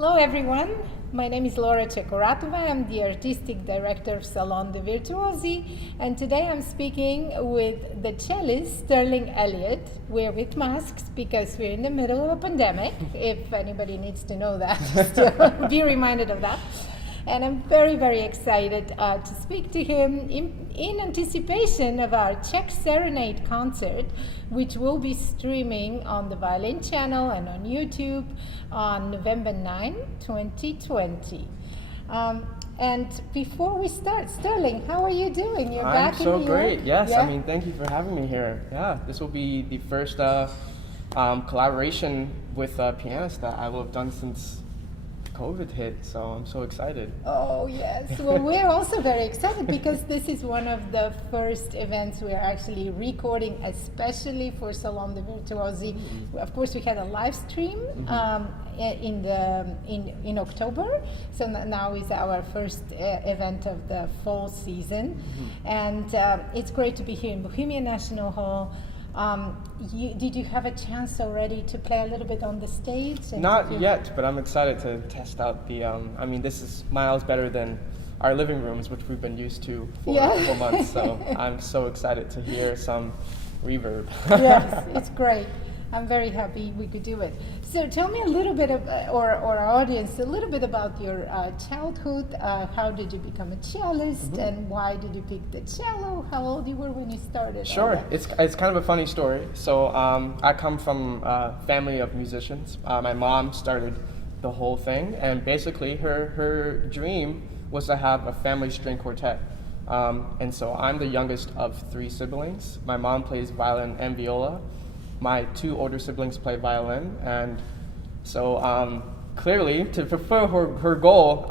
Hello everyone, my name is Lora Tchekoratova. I'm the Artistic Director of Salon the Virtuosi, and today I'm speaking with the cellist Sterling Elliott. We're with masks because we're in the middle of a pandemic, if anybody needs to know that, still be reminded of that. And I'm very, very excited to speak to him in anticipation of our Czech Serenade concert, which will be streaming on the Violin channel and on YouTube on November 9, 2020. And before we start, Sterling, how are you doing? You're back in New York? I'm so great, yes. Yeah? I mean, thank you for having me here. Yeah, this will be the first collaboration with pianists that I will have done since COVID hit, so I'm so excited. Oh yes, well we're also very excited because this is one of the first events we are actually recording especially for Salon de Virtuosi. Of course we had a live stream in October, so now is our first event of the fall season, and it's great to be here in Bohemian National Hall. Did you have a chance already to play a little bit on the stage? Not yet, but I'm excited to test out the, I mean, this is miles better than our living rooms, which we've been used to for a couple months, so I'm so excited to hear some reverb. Yes, it's great. I'm very happy we could do it. So tell me a little bit, or our audience, a little bit about your childhood. How did you become a cellist, and why did you pick the cello? How old you were when you started? Sure, it's kind of a funny story. So I come from a family of musicians. My mom started the whole thing, and basically her dream was to have a family string quartet. And so I'm the youngest of 3 siblings. My mom plays violin and viola. My 2 older siblings play violin, and so clearly, to fulfill her goal,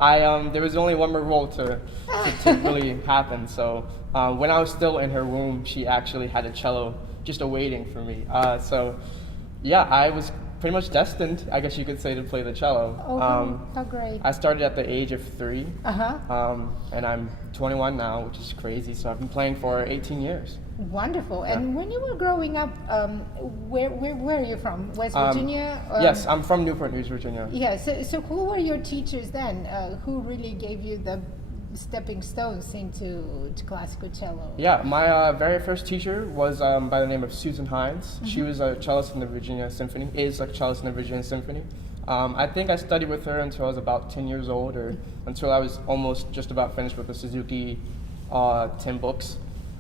there was only one more role to really happen. So when I was still in her womb, she actually had a cello just awaiting for me. So yeah, I was pretty much destined, I guess you could say, to play the cello. Oh, how great. I started at the age of 3, and I'm 21 now, which is crazy. So I've been playing for 18 years. Wonderful. Yeah. And when you were growing up, where are you from? West Virginia? Yes, I'm from Newport News, Virginia. Yeah, so who were your teachers then? Who really gave you the stepping stones into classical cello? Yeah, my very first teacher was by the name of Susan Hines. She was a cellist in the Virginia Symphony, is a cellist in the Virginia Symphony. I think I studied with her until I was about 10 years old, or until I was almost just about finished with the Suzuki 10 books.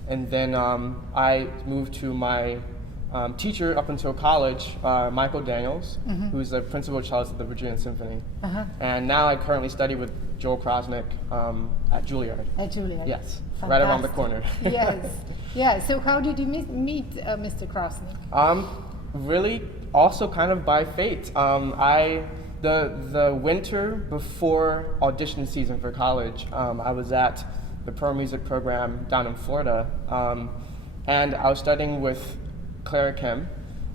And then I moved to my teacher up until college, Michael Daniels, who's the principal cellist of the Virginia Symphony. And now I currently study with Joel Krosnick at Juilliard. At Juilliard. Yes, fantastic. right around the corner. Yes, yeah. So how did you meet Mr. Krosnick? Really, also kind of by fate. The winter before audition season for college, I was at the pro music program down in Florida, and I was studying with Clara Kim,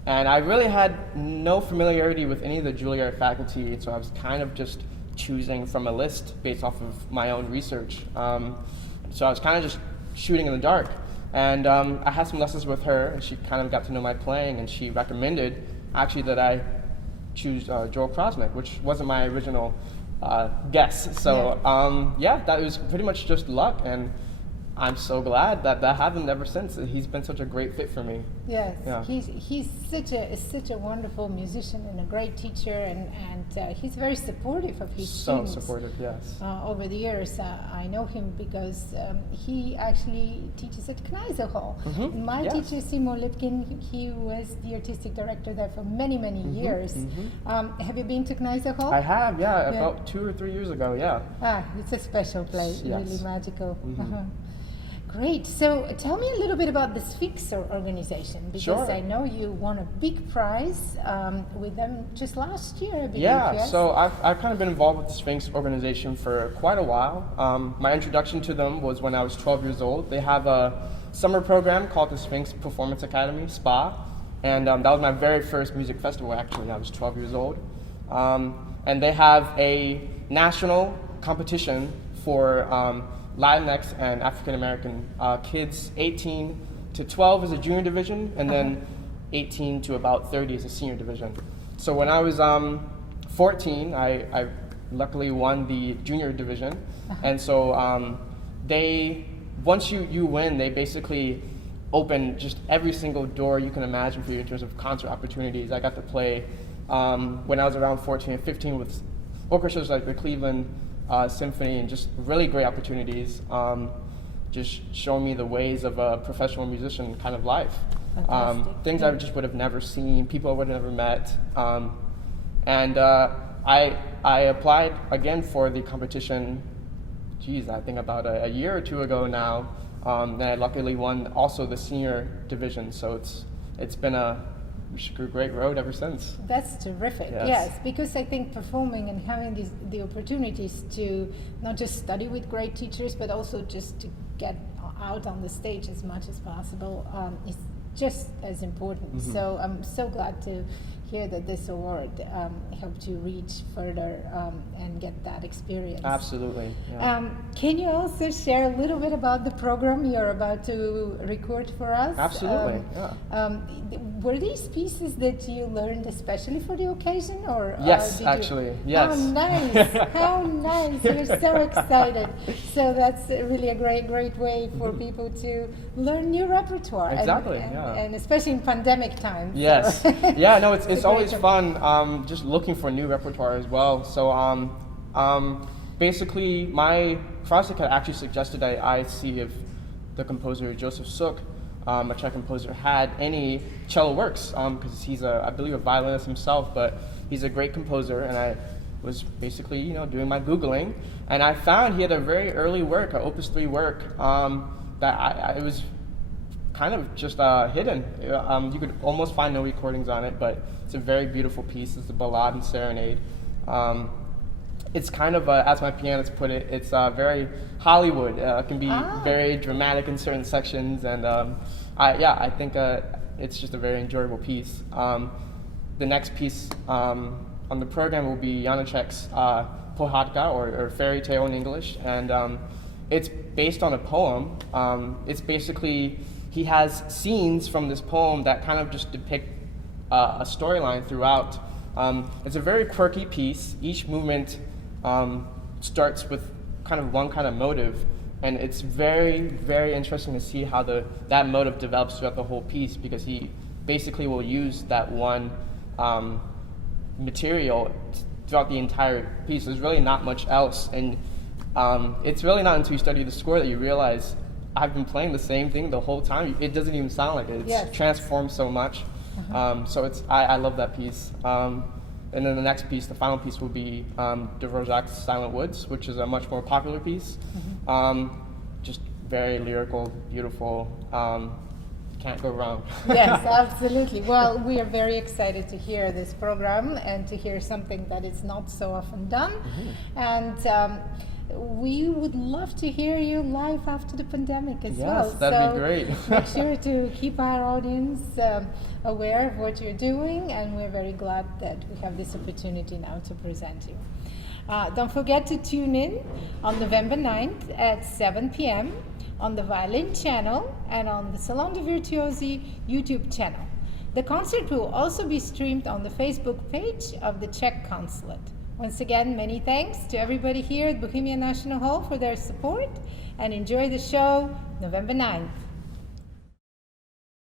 and I really had no familiarity with any of the Juilliard faculty, so I was kind of just choosing from a list based off of my own research. So I was kind of just shooting in the dark, and I had some lessons with her, and she kind of got to know my playing, and she recommended actually that I choose Joel Krosnick, which wasn't my original guess. So yeah, that was pretty much just luck, and I'm so glad that happened ever since. He's been such a great fit for me. Yes, yeah. He's such a wonderful musician and a great teacher, and he's very supportive of his students. So supportive, yes. Over the years, I know him because he actually teaches at Kneise Hall. My teacher, Simon Lipkin, he was the artistic director there for many years. Have you been to Kneise Hall? I have, yeah, about 2 or 3 years ago, yeah. It's a special place, yes. Really magical. Great. So tell me a little bit about the Sphinx Organization, because I know you won a big prize with them just last year, I believe. Yeah, yes? so I've kind of been involved with the Sphinx Organization for quite a while. My introduction to them was when I was 12 years old. They have a summer program called the Sphinx Performance Academy, SPA, and that was my very first music festival actually when I was 12 years old. And they have a national competition for Latinx and African American kids. 18 to 12 is a junior division, and then 18 to about 30 is a senior division. So when I was 14, I luckily won the junior division. And so once you win, they basically open just every single door you can imagine for you in terms of concert opportunities. I got to play when I was around 14 and 15 with orchestras like the Cleveland Symphony, and just really great opportunities, just showing me the ways of a professional musician kind of life. Things I just would have never seen, people I would have never met. And I applied again for the competition, I think about a year or two ago now. And I luckily won also the senior division, so it's been a great road ever since. That's terrific. Yes, because I think performing and having the opportunities to not just study with great teachers, but also just to get out on the stage as much as possible is just as important. Mm-hmm. So I'm so glad to hear that this award helped you reach further and get that experience. Absolutely. Yeah. Can you also share a little bit about the program you're about to record for us? Absolutely. Were these pieces that you learned especially for the occasion, or yes, actually, yes. How nice! How nice! We're so excited. So that's really a great way for people to learn new repertoire. Exactly. And especially in pandemic times. Yes. So. Yeah. No, it's always fun just looking for new repertoire as well. So basically, my project had actually suggested I see if the composer Joseph Suk, a Czech composer, had any cello works, because he's I believe a violinist himself, but he's a great composer. And I was basically doing my Googling, and I found he had a very early work, an Opus 3 work, that it was kind of just hidden. You could almost find no recordings on it, but it's a very beautiful piece. It's a ballade and serenade. It's kind of, as my pianist put it, it's very Hollywood. It can be very dramatic in certain sections, and I think it's just a very enjoyable piece. The next piece on the program will be Janacek's Pohádka, or Fairy Tale in English, and it's based on a poem. It's basically, he has scenes from this poem that kind of just depict a storyline throughout. It's a very quirky piece. Each movement starts with one kind of motive, and it's very, very interesting to see how that motive develops throughout the whole piece, because he basically will use that one material throughout the entire piece. There's really not much else, and it's really not until you study the score that you realize I've been playing the same thing the whole time. It doesn't even sound like it. It's transformed so much. So I love that piece. And then the next piece, the final piece, will be Dvořák's Silent Woods, which is a much more popular piece. Just very lyrical, beautiful. Can't go wrong. Yes, absolutely. Well, we are very excited to hear this program and to hear something that is not so often done. And we would love to hear you live after the pandemic as well. Yes, that'd be great. Make sure to keep our audience aware of what you're doing, and we're very glad that we have this opportunity now to present you. Don't forget to tune in on November 9th at 7 p.m. on the Violin channel and on the Salon de Virtuosi YouTube channel. The concert will also be streamed on the Facebook page of the Czech Consulate. Once again, many thanks to everybody here at Bohemian National Hall for their support, and enjoy the show November 9th.